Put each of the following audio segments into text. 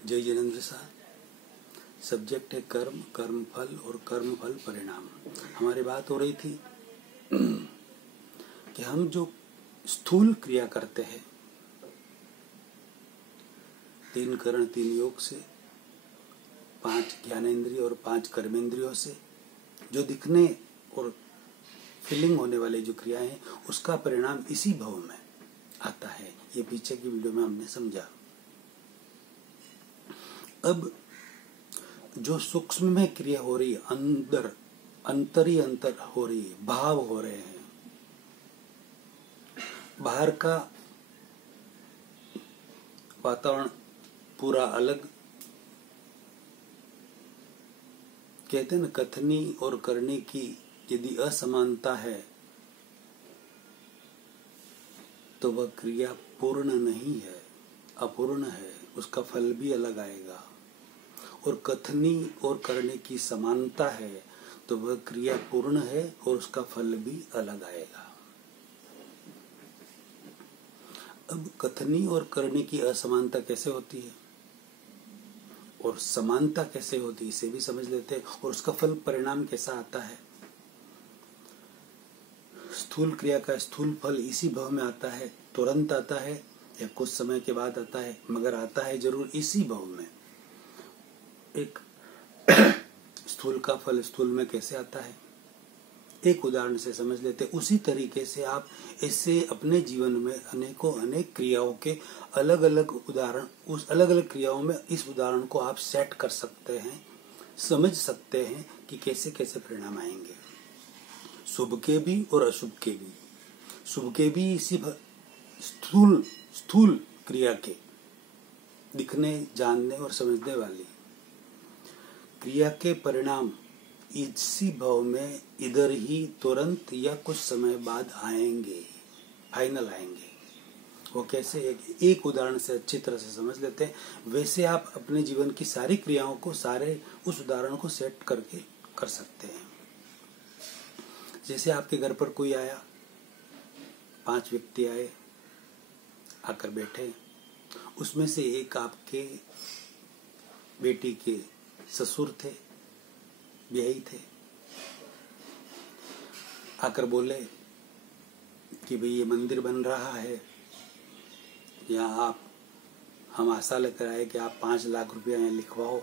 जय जिनेंद्र शाह। सब्जेक्ट है कर्म, कर्म फल और कर्म फल परिणाम। हमारी बात हो रही थी कि हम जो स्थूल क्रिया करते हैं 3 करण 3 योग से, 5 ज्ञानेंद्रिय और 5 कर्मेंद्रियों से जो दिखने और फीलिंग होने वाली जो क्रियाएं हैं, उसका परिणाम इसी भव में आता है। ये पीछे की वीडियो में हमने समझा। अब जो सूक्ष्म में क्रिया हो रही है, अंदर अंतर हो रही है, भाव हो रहे हैं, बाहर का वातावरण पूरा अलग। कहते हैं ना, कथनी और करनी की यदि असमानता है तो वह क्रिया पूर्ण नहीं है, अपूर्ण है, उसका फल भी अलग आएगा। और कथनी और करने की समानता है तो वह क्रिया पूर्ण है और उसका फल भी अलग आएगा। अब कथनी और करने की असमानता कैसे होती है और समानता कैसे होती है, इसे भी समझ लेते हैं। और उसका फल परिणाम कैसा आता है। स्थूल क्रिया का स्थूल फल इसी भव में आता है, तुरंत आता है या कुछ समय के बाद आता है, मगर आता है जरूर इसी भव में। एक स्थूल का फल स्थूल में कैसे आता है, एक उदाहरण से समझ लेते। उसी तरीके से आप इससे अपने जीवन में अनेकों अनेक क्रियाओं के अलग अलग उदाहरण, उस अलग अलग क्रियाओं में इस उदाहरण को आप सेट कर सकते हैं, समझ सकते हैं कि कैसे कैसे परिणाम आएंगे, शुभ के भी और अशुभ के भी। शुभ के भी इसी स्थूल क्रिया के, दिखने, जानने और समझने वाली क्रिया के परिणाम इसी भाव में इधर ही तुरंत या कुछ समय बाद आएंगे, फाइनल आएंगे। वो कैसे, एक उदाहरण से अच्छी तरह से समझ लेते हैं। वैसे आप अपने जीवन की सारी क्रियाओं को, सारे उस उदाहरण को सेट करके कर सकते हैं। जैसे आपके घर पर कोई आया, 5 व्यक्ति आए, आकर बैठे। उसमें से एक आपके बेटी के ससुर थे, ब्याही थे। आकर बोले कि भाई ये मंदिर बन रहा है, यहाँ हम आशा लेकर आए कि आप 5 लाख रुपया यहाँ लिखवाओ।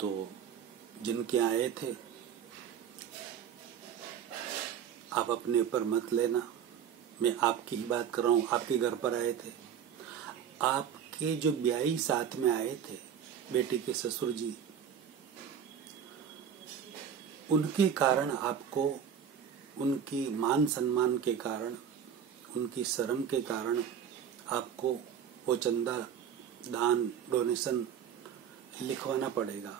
तो जिनके आए थे, आप अपने ऊपर मत लेना, मैं आपकी ही बात कर रहा हूँ। आपके घर पर आए थे, आपके जो ब्याही साथ में आए थे, बेटी के ससुर जी, उनके कारण आपको, उनकी मान सम्मान के कारण, उनकी शर्म के कारण आपको वो चंदा, दान, डोनेशन लिखवाना पड़ेगा।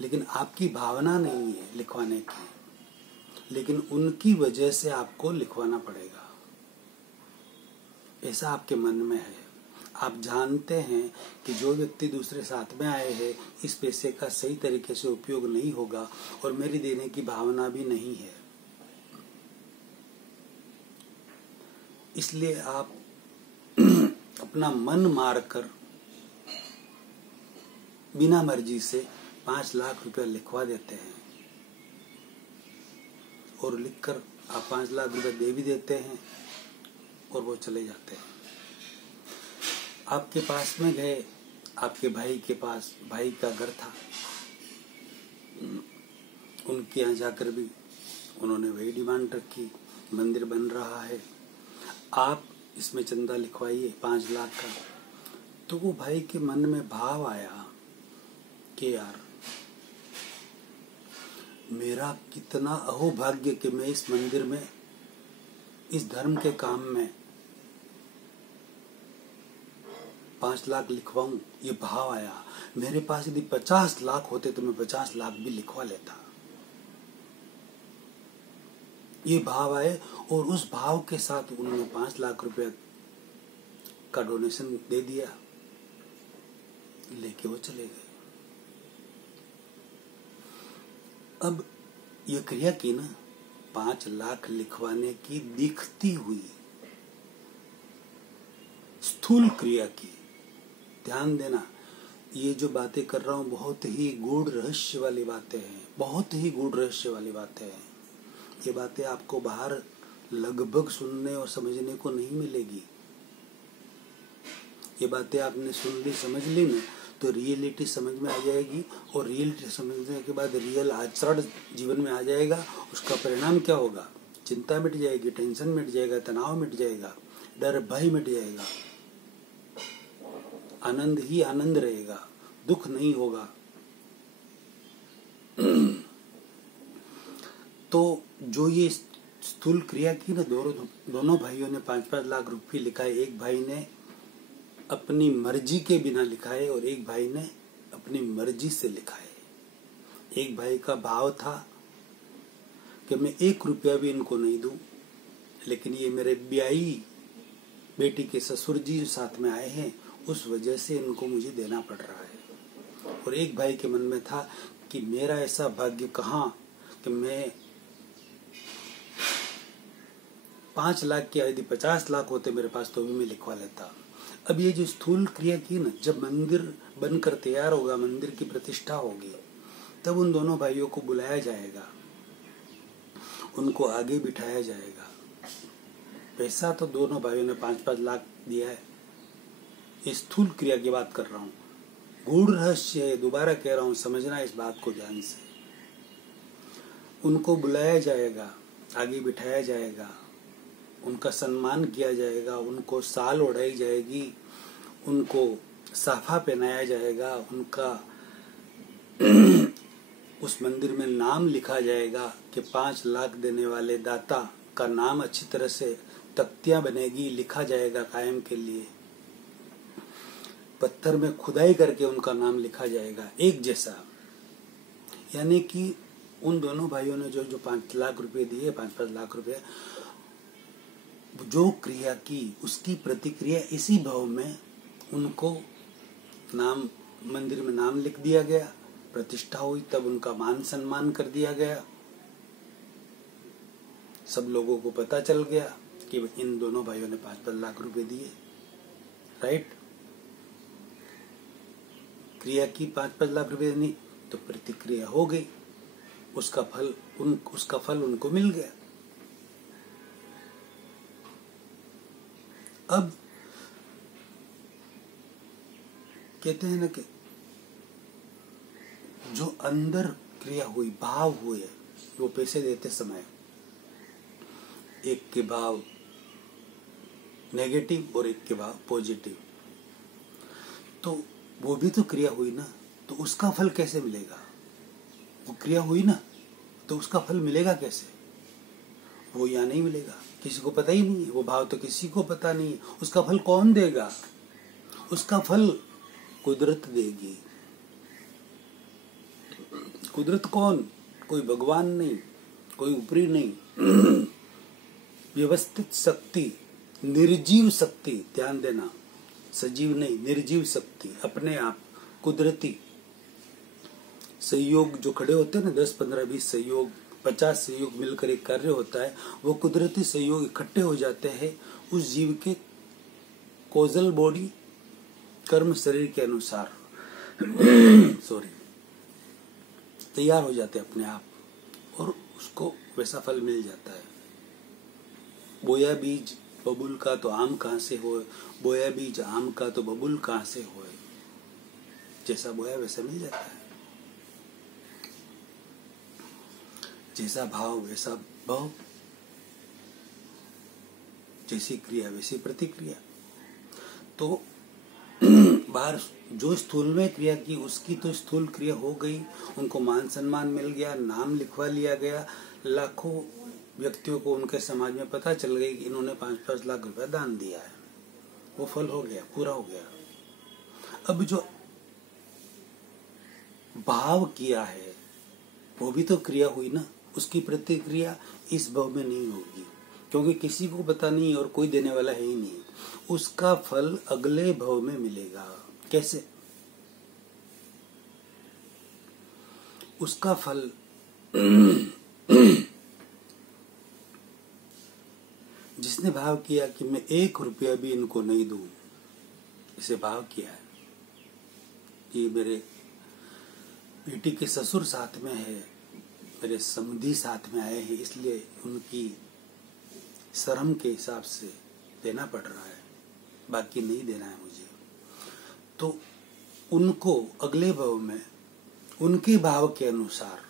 लेकिन आपकी भावना नहीं है लिखवाने की, लेकिन उनकी वजह से आपको लिखवाना पड़ेगा, ऐसा आपके मन में है। आप जानते हैं कि जो व्यक्ति दूसरे साथ में आए हैं, इस पैसे का सही तरीके से उपयोग नहीं होगा और मेरी देने की भावना भी नहीं है। इसलिए आप अपना मन मारकर बिना मर्जी से 5 लाख रुपया लिखवा देते हैं और लिखकर आप 5 लाख रुपया दे भी देते हैं और वो चले जाते हैं। आपके पास में गए, आपके भाई के पास, भाई का घर था, उनके यहाँ जाकर भी उन्होंने वही डिमांड रखी, मंदिर बन रहा है, आप इसमें चंदा लिखवाइए 5 लाख का। तो वो भाई के मन में भाव आया कि यार, मेरा कितना अहोभाग्य कि मैं इस मंदिर में, इस धर्म के काम में 5 लाख लिखवाऊं। ये भाव आया। मेरे पास यदि 50 लाख होते तो मैं 50 लाख भी लिखवा लेता। ये भाव आए और उस भाव के साथ उन्होंने 5 लाख रुपया का डोनेशन दे दिया, लेके वो चले गए। अब ये क्रिया की ना, 5 लाख लिखवाने की दिखती हुई स्थूल क्रिया की। ध्यान देना, ये जो बातें कर रहा हूं बहुत ही गूढ़ रहस्य वाली बातें हैं, बहुत ही गूढ़ रहस्य वाली बातें हैं। ये बातें आपको बाहर लगभग सुनने और समझने को नहीं मिलेगी। ये बातें आपने सुन ली, समझ ली ना, तो रियलिटी समझ में आ जाएगी, और रियलिटी समझने के बाद रियल आचरण जीवन में आ जाएगा। उसका परिणाम क्या होगा? चिंता मिट जाएगी, टेंशन मिट जाएगा, तनाव मिट जाएगा, डर भय मिट जाएगा, आनंद ही आनंद रहेगा, दुख नहीं होगा। तो जो ये स्थूल क्रिया की ना, दोनों भाइयों ने 5-5 लाख रुपए लिखाए। एक भाई ने अपनी मर्जी के बिना लिखाए और एक भाई ने अपनी मर्जी से लिखाए। एक भाई का भाव था कि मैं 1 रुपया भी इनको नहीं दूं, लेकिन ये मेरे ब्याई बेटी के ससुर जी साथ में आए हैं, उस वजह से इनको मुझे देना पड़ रहा है। और एक भाई के मन में था कि मेरा ऐसा भाग्य कहाँ कि मैं 5 लाख की, यदि 50 लाख होते मेरे पास तो भी मैं लिखवा लेता। अब ये जो स्थूल क्रिया की ना, जब मंदिर बनकर तैयार होगा, मंदिर की प्रतिष्ठा होगी, तब उन दोनों भाइयों को बुलाया जाएगा, उनको आगे बिठाया जाएगा। पैसा तो दोनों भाइयों ने 5-5 लाख दिया है। इस स्थूल क्रिया की बात कर रहा हूं, गूढ़ रहस्य है, दोबारा कह रहा हूं, समझना इस बात को ध्यान से। उनको बुलाया जाएगा, आगे बिठाया जाएगा, उनका सम्मान किया जाएगा, उनको साल ओढ़ाई जाएगी, उनको साफा पहनाया जाएगा, उनका उस मंदिर में नाम लिखा जाएगा कि 5 लाख देने वाले दाता का नाम अच्छी तरह से तख्तियां बनेगी, लिखा जाएगा कायम के लिए। पत्थर में खुदाई करके उनका नाम लिखा जाएगा एक जैसा। यानी कि उन दोनों भाइयों ने जो 5 लाख रुपए दिए, 5-5 लाख रुपए, जो क्रिया की उसकी प्रतिक्रिया इसी भाव में उनको नाम, मंदिर में नाम लिख दिया गया, प्रतिष्ठा हुई, तब उनका मान सम्मान कर दिया गया। सब लोगों को पता चल गया कि इन दोनों भाइयों ने 5-5 लाख रुपए दिए। राइट? क्रिया की 5-5 लाख रुपए नहीं तो प्रतिक्रिया हो गई, उसका फल उनको मिल गया। अब कहते हैं ना कि जो अंदर क्रिया हुई, भाव हुए, वो पैसे देते समय एक के भाव नेगेटिव और एक के भाव पॉजिटिव, तो वो भी तो क्रिया हुई ना, तो उसका फल कैसे मिलेगा? वो क्रिया हुई ना, तो उसका फल मिलेगा कैसे? वो या नहीं मिलेगा, किसी को पता ही नहीं है। वो भाव तो किसी को पता नहीं है, उसका फल कौन देगा? उसका फल कुदरत देगी। कुदरत कौन? कोई भगवान नहीं, कोई ऊपरी नहीं, व्यवस्थित शक्ति, निर्जीव शक्ति। ध्यान देना, सजीव नहीं, निर्जीव शक्ति, अपने आप कुदरती सहयोग जो खड़े होते हैं ना, 10, 15, 20 सहयोग, 50 सहयोग मिलकर एक कार्य होता है, वो कुदरती सहयोग इकट्ठे हो जाते हैं उस जीव के कोजल बॉडी कर्म शरीर के अनुसार तैयार हो जाते अपने आप, और उसको वैसा फल मिल जाता है। बोया बीज बबुल का तो आम कहाँ से होए, बोया बीज आम का तो बबुल कहाँ से होए। जैसा बोया वैसा मिल जाता है, जैसा भाव वैसा भाव, जैसी क्रिया वैसी प्रतिक्रिया। तो बाहर जो स्थूल में क्रिया की उसकी तो स्थूल क्रिया हो गई, उनको मान सम्मान मिल गया, नाम लिखवा लिया गया, लाखों व्यक्तियों को उनके समाज में पता चल गई कि इन्होंने 5-5 लाख रुपया दान दिया है, वो फल हो गया, पूरा हो गया। अब जो भाव किया है वो भी तो क्रिया हुई ना, उसकी प्रतिक्रिया इस भाव में नहीं होगी, क्योंकि किसी को पता नहीं और कोई देने वाला है ही नहीं। उसका फल अगले भाव में मिलेगा। कैसे? उसका फल जिसने भाव किया कि मैं 1 रुपया भी इनको नहीं दूं, इसे भाव किया है। ये मेरे बेटी के ससुर साथ में है, मेरे समधी साथ में आए हैं, इसलिए उनकी शर्म के हिसाब से देना पड़ रहा है, बाकी नहीं देना है मुझे। तो उनको अगले भाव में उनके भाव के अनुसार,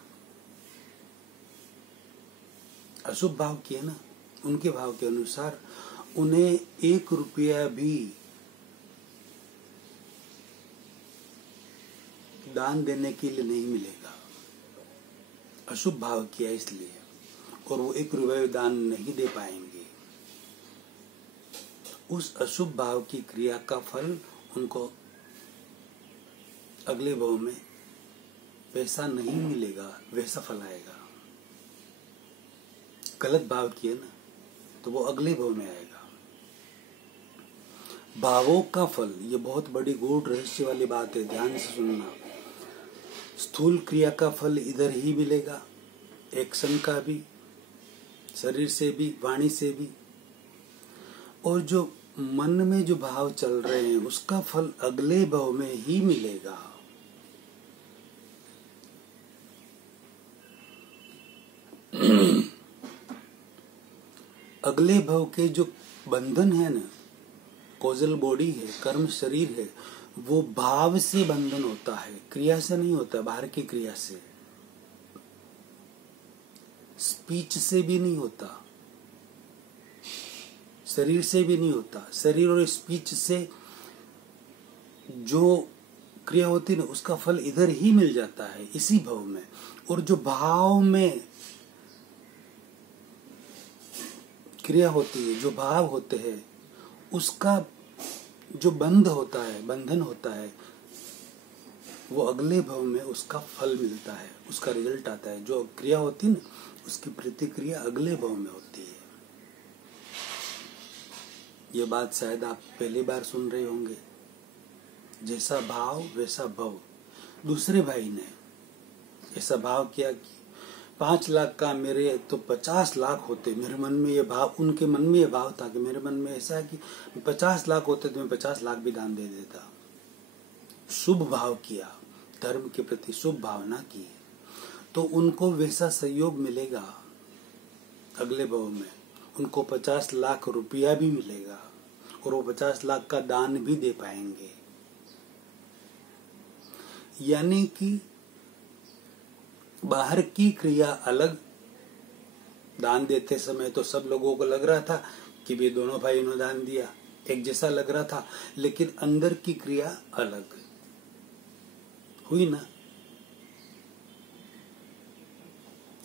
अशुभ भाव किए ना, उनके भाव के अनुसार उन्हें 1 रुपया भी दान देने के लिए नहीं मिलेगा। अशुभ भाव किया इसलिए, और वो 1 रुपया दान नहीं दे पाएंगे। उस अशुभ भाव की क्रिया का फल उनको अगले भाव में पैसा नहीं मिलेगा, वैसा फल आएगा। गलत भाव किए ना, तो वो अगले भाव में आएगा। भावों का फल, ये बहुत बड़ी गूढ़ रहस्य वाली बात है, ध्यान से सुनना। स्थूल क्रिया का फल इधर ही मिलेगा, एक्शन का भी, शरीर से भी, वाणी से भी, और जो मन में जो भाव चल रहे हैं उसका फल अगले भाव में ही मिलेगा। अगले भाव के जो बंधन है ना, कॉजल बॉडी है, कर्म शरीर है, वो भाव से बंधन होता है, क्रिया से नहीं होता, बाहर की क्रिया से, स्पीच से भी नहीं होता, शरीर से भी नहीं होता। शरीर और स्पीच से जो क्रिया होती है ना, उसका फल इधर ही मिल जाता है, इसी भाव में। और जो भाव में क्रिया होती है, जो भाव होते हैं, उसका जो बंध होता है, बंधन होता है, वो अगले भाव में उसका फल मिलता है, उसका रिजल्ट आता है। जो क्रिया होती है ना, उसकी प्रतिक्रिया अगले भाव में होती है। ये बात शायद आप पहली बार सुन रहे होंगे। जैसा भाव वैसा भव। दूसरे भाई ने ऐसा भाव किया कि 5 लाख का मेरे तो 50 लाख होते। मेरे मन में ये भाव, उनके मन में ये भाव था कि मेरे मन में ऐसा है कि 50 लाख होते तो मैं 50 लाख भी दान दे देता। शुभ भाव किया, धर्म के प्रति शुभ भावना की, तो उनको वैसा सहयोग मिलेगा अगले भाव में। उनको 50 लाख रुपया भी मिलेगा और वो 50 लाख का दान भी दे पाएंगे। यानी कि बाहर की क्रिया अलग, दान देते समय तो सब लोगों को लग रहा था कि वे दोनों भाई ने दान दिया, एक जैसा लग रहा था, लेकिन अंदर की क्रिया अलग हुई ना,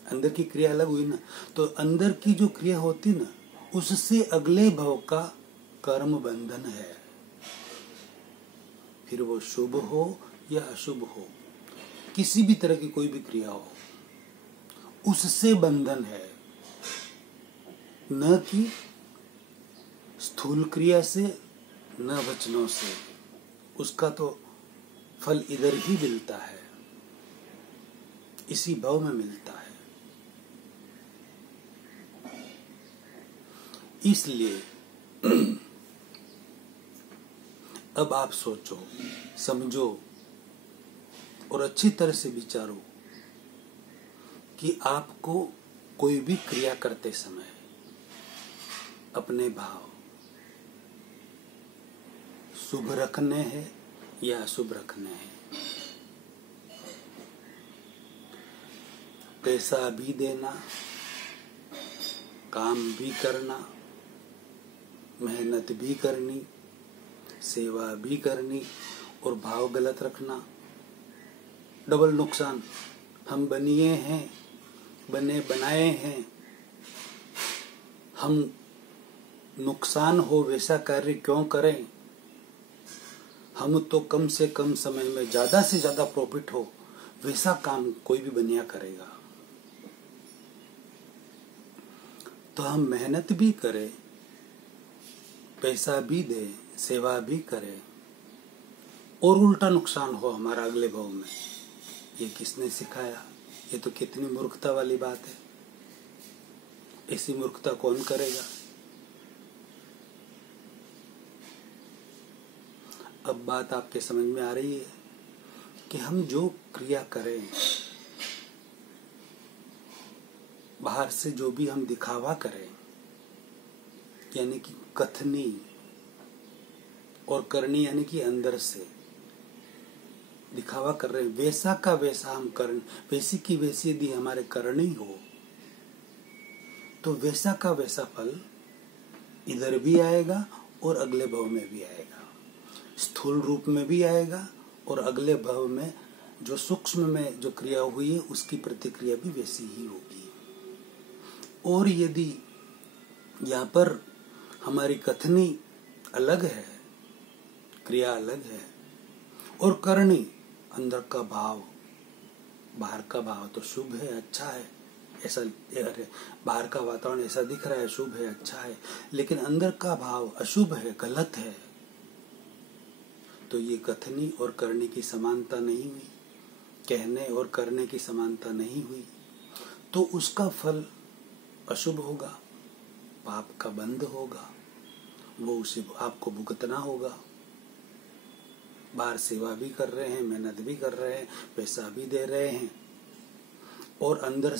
अंदर की क्रिया अलग हुई ना। तो अंदर की जो क्रिया होती ना, उससे अगले भव का कर्म बंधन है। फिर वो शुभ हो या अशुभ हो, किसी भी तरह की कोई भी क्रिया हो, उससे बंधन है, न कि स्थूल क्रिया से, न वचनों से। उसका तो फल इधर ही मिलता है, इसी भाव में मिलता है। इसलिए अब आप सोचो, समझो और अच्छी तरह से विचारो कि आपको कोई भी क्रिया करते समय अपने भाव शुभ रखने हैं या अशुभ रखने हैं। पैसा भी देना, काम भी करना, मेहनत भी करनी, सेवा भी करनी, और भाव गलत रखना, डबल नुकसान। हम बनाए हैं, हम नुकसान हो वैसा कार्य क्यों करें? हम तो कम से कम समय में ज्यादा से ज्यादा प्रॉफिट हो वैसा काम कोई भी बनिया करेगा। तो हम मेहनत भी करें, पैसा भी दे, सेवा भी करें, और उल्टा नुकसान हो हमारा अगले भाव में। ये किसने सिखाया? ये तो कितनी मूर्खता वाली बात है। ऐसी मूर्खता कौन करेगा? अब बात आपके समझ में आ रही है कि हम जो क्रिया करें, बाहर से जो भी हम दिखावा करें, यानी कि कथनी, और करनी यानी कि अंदर से दिखावा कर रहे हैं, वैसा का वैसा हम करन, वैसी की वैसी यदि हमारे करनी हो तो वैसा का वैसा फल इधर भी आएगा और अगले भव में भी आएगा, स्थूल रूप में भी आएगा और अगले भव में जो सूक्ष्म में जो क्रिया हुई है उसकी प्रतिक्रिया भी वैसी ही होगी। और यदि यहाँ पर हमारी कथनी अलग है, क्रिया अलग है, और करनी अंदर का भाव, बाहर का भाव तो शुभ है, अच्छा है, ऐसा बाहर का वातावरण ऐसा दिख रहा है, शुभ है, अच्छा है, लेकिन अंदर का भाव अशुभ है, गलत है, तो ये कथनी और करने की समानता नहीं हुई, कहने और करने की समानता नहीं हुई, तो उसका फल अशुभ होगा, पाप का बंध होगा, वो उसे आपको भुगतना होगा। बाहर सेवा भी कर रहे हैं, मेहनत भी कर रहे हैं, पैसा भी दे रहे हैं, और अंदर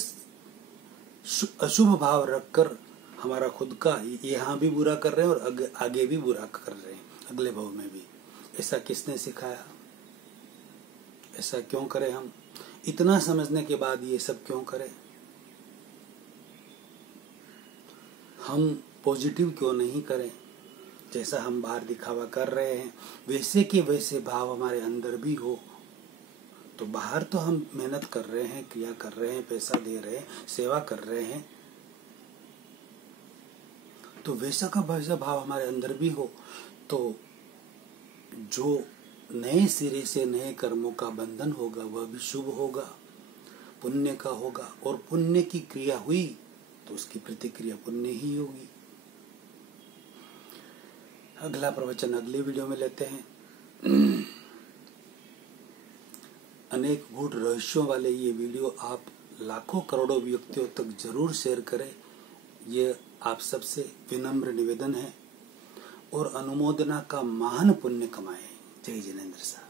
अशुभ भाव रखकर हमारा खुद का यहाँ भी बुरा कर रहे हैं और आगे भी बुरा कर रहे हैं, अगले भाव में भी। ऐसा किसने सिखाया? ऐसा क्यों करें हम? इतना समझने के बाद ये सब क्यों करें? हम पॉजिटिव क्यों नहीं करें? जैसा हम बाहर दिखावा कर रहे हैं वैसे के वैसे भाव हमारे अंदर भी हो। तो बाहर तो हम मेहनत कर रहे हैं, क्रिया कर रहे हैं, पैसा दे रहे हैं, सेवा कर रहे हैं, तो वैसा का वैसा भाव हमारे अंदर भी हो, तो जो नए सिरे से नए कर्मों का बंधन होगा वह भी शुभ होगा, पुण्य का होगा, और पुण्य की क्रिया हुई तो उसकी प्रतिक्रिया पुण्य ही होगी। अगला प्रवचन अगले वीडियो में लेते हैं। अनेक गूढ़ रहस्यों वाले ये वीडियो आप लाखों करोड़ों व्यक्तियों तक जरूर शेयर करें, ये आप सबसे विनम्र निवेदन है, और अनुमोदना का महान पुण्य कमाएं। जय जिनेंद्र साहब।